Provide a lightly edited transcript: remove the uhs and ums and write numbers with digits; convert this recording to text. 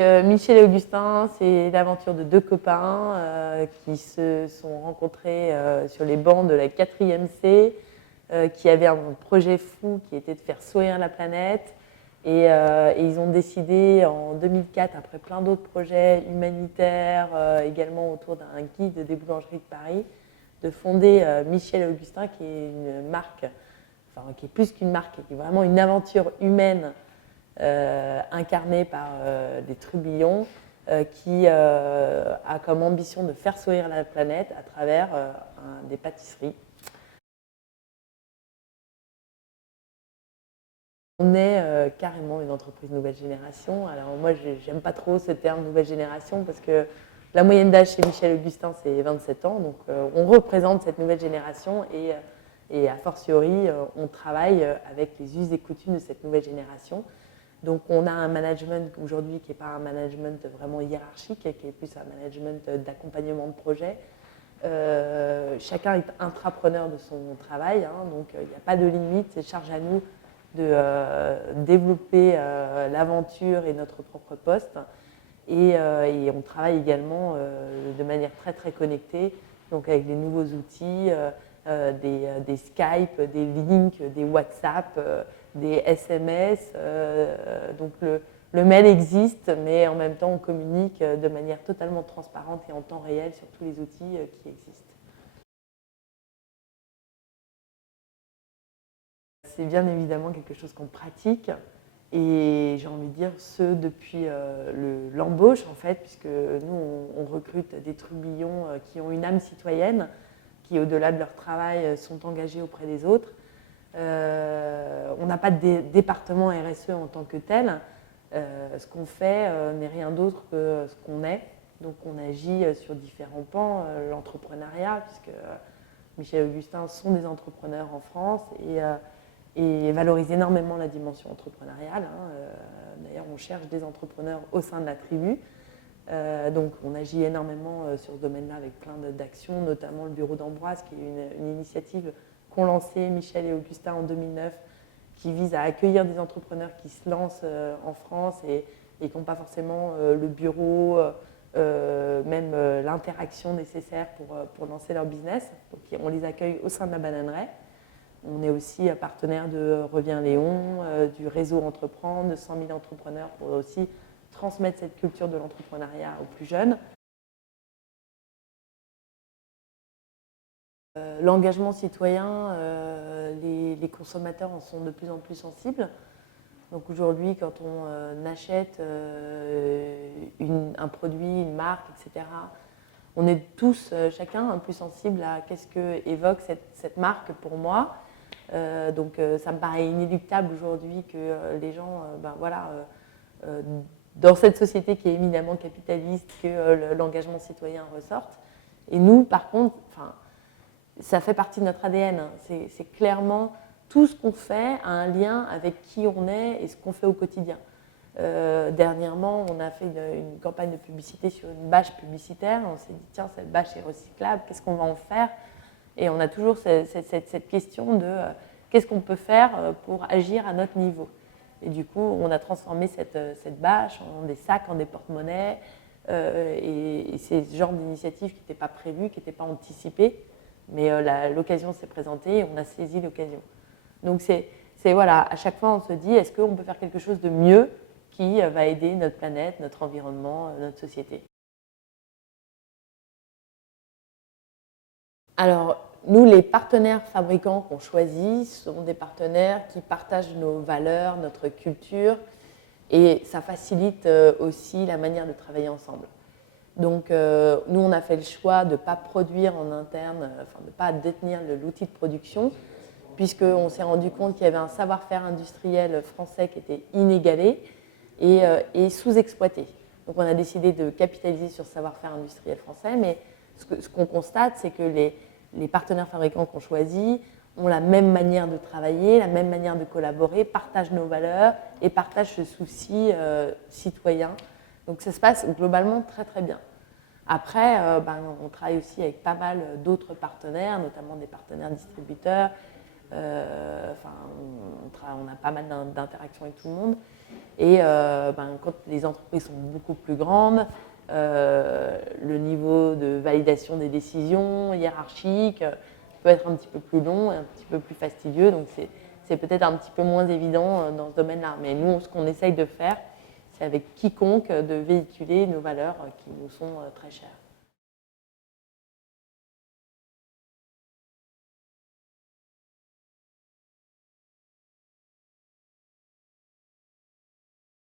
Michel et Augustin, c'est l'aventure de deux copains qui se sont rencontrés sur les bancs de la 4e C, qui avaient un projet fou qui était de faire sourire la planète. Et ils ont décidé en 2004, après plein d'autres projets humanitaires, également autour d'un guide des boulangeries de Paris, de fonder Michel et Augustin, qui est une marque, enfin qui est plus qu'une marque, qui est vraiment une aventure humaine incarné par des trublions qui a comme ambition de faire sourire la planète à travers des pâtisseries. On est carrément une entreprise nouvelle génération. Alors moi, j'aime pas trop ce terme nouvelle génération parce que la moyenne d'âge chez Michel Augustin, c'est 27 ans. Donc on représente cette nouvelle génération et a fortiori, on travaille avec les us et coutumes de cette nouvelle génération. Donc on a un management aujourd'hui qui n'est pas un management vraiment hiérarchique, qui est plus un management d'accompagnement de projet. Chacun est intrapreneur de son travail, hein, donc il n'y a pas de limite, c'est charge à nous de développer l'aventure et notre propre poste. Et on travaille également de manière très très connectée, donc avec des nouveaux outils, des Skype, des links, des WhatsApp, des SMS. Donc le mail existe, mais en même temps on communique de manière totalement transparente et en temps réel sur tous les outils qui existent. C'est bien évidemment quelque chose qu'on pratique et j'ai envie de dire ce depuis l'embauche en fait, puisque nous on recrute des trublions qui ont une âme citoyenne, qui au-delà de leur travail sont engagés auprès des autres. On n'a pas de département RSE en tant que tel. Ce qu'on fait n'est rien d'autre que ce qu'on est. Donc on agit sur différents pans, l'entrepreneuriat, puisque Michel et Augustin sont des entrepreneurs en France et valorisent énormément la dimension entrepreneuriale. D'ailleurs, on cherche des entrepreneurs au sein de la tribu. Donc on agit énormément sur ce domaine-là avec plein d'actions, notamment le bureau d'Ambroise, qui est une initiative qu'ont lancé Michel et Augustin en 2009, qui vise à accueillir des entrepreneurs qui se lancent en France et qui n'ont pas forcément le bureau, même l'interaction nécessaire pour lancer leur business. Donc on les accueille au sein de la bananeraie. On est aussi partenaire de Revient Léon, du réseau Entreprendre, de 100 000 entrepreneurs pour aussi transmettre cette culture de l'entrepreneuriat aux plus jeunes. L'engagement citoyen, les consommateurs en sont de plus en plus sensibles. Donc aujourd'hui, quand on achète un produit, une marque, etc., on est tous, chacun, plus sensible à qu'est-ce que évoque cette marque pour moi. Donc ça me paraît inéluctable aujourd'hui que les gens, dans cette société qui est éminemment capitaliste, que l'engagement citoyen ressorte. Et nous, par contre, ça fait partie de notre ADN. C'est clairement tout ce qu'on fait a un lien avec qui on est et ce qu'on fait au quotidien. Dernièrement, on a fait une campagne de publicité sur une bâche publicitaire. On s'est dit, tiens, cette bâche est recyclable, qu'est-ce qu'on va en faire? Et on a toujours cette question de qu'est-ce qu'on peut faire pour agir à notre niveau. Et du coup, on a transformé cette bâche en des sacs, en des porte-monnaies. Et c'est ce genre d'initiative qui n'était pas prévue, qui n'était pas anticipée. Mais l'occasion s'est présentée et on a saisi l'occasion. Donc voilà, à chaque fois on se dit, est-ce qu'on peut faire quelque chose de mieux qui va aider notre planète, notre environnement, notre société? Alors, nous, les partenaires fabricants qu'on choisit sont des partenaires qui partagent nos valeurs, notre culture, et ça facilite aussi la manière de travailler ensemble. Donc, nous, on a fait le choix de ne pas produire en interne, de ne pas détenir l'outil de production, puisqu'on s'est rendu compte qu'il y avait un savoir-faire industriel français qui était inégalé et sous-exploité. Donc, on a décidé de capitaliser sur ce savoir-faire industriel français, mais ce qu'on constate, c'est que les partenaires fabricants qu'on choisit ont la même manière de travailler, la même manière de collaborer, partagent nos valeurs et partagent ce souci citoyen. Donc ça se passe globalement très très bien. Après, on travaille aussi avec pas mal d'autres partenaires, notamment des partenaires distributeurs, On a pas mal d'interactions avec tout le monde. Et quand les entreprises sont beaucoup plus grandes, le niveau de validation des décisions hiérarchiques peut être un petit peu plus long et un petit peu plus fastidieux. Donc c'est peut-être un petit peu moins évident dans ce domaine-là. Mais nous, ce qu'on essaye de faire, c'est avec quiconque de véhiculer nos valeurs qui nous sont très chères.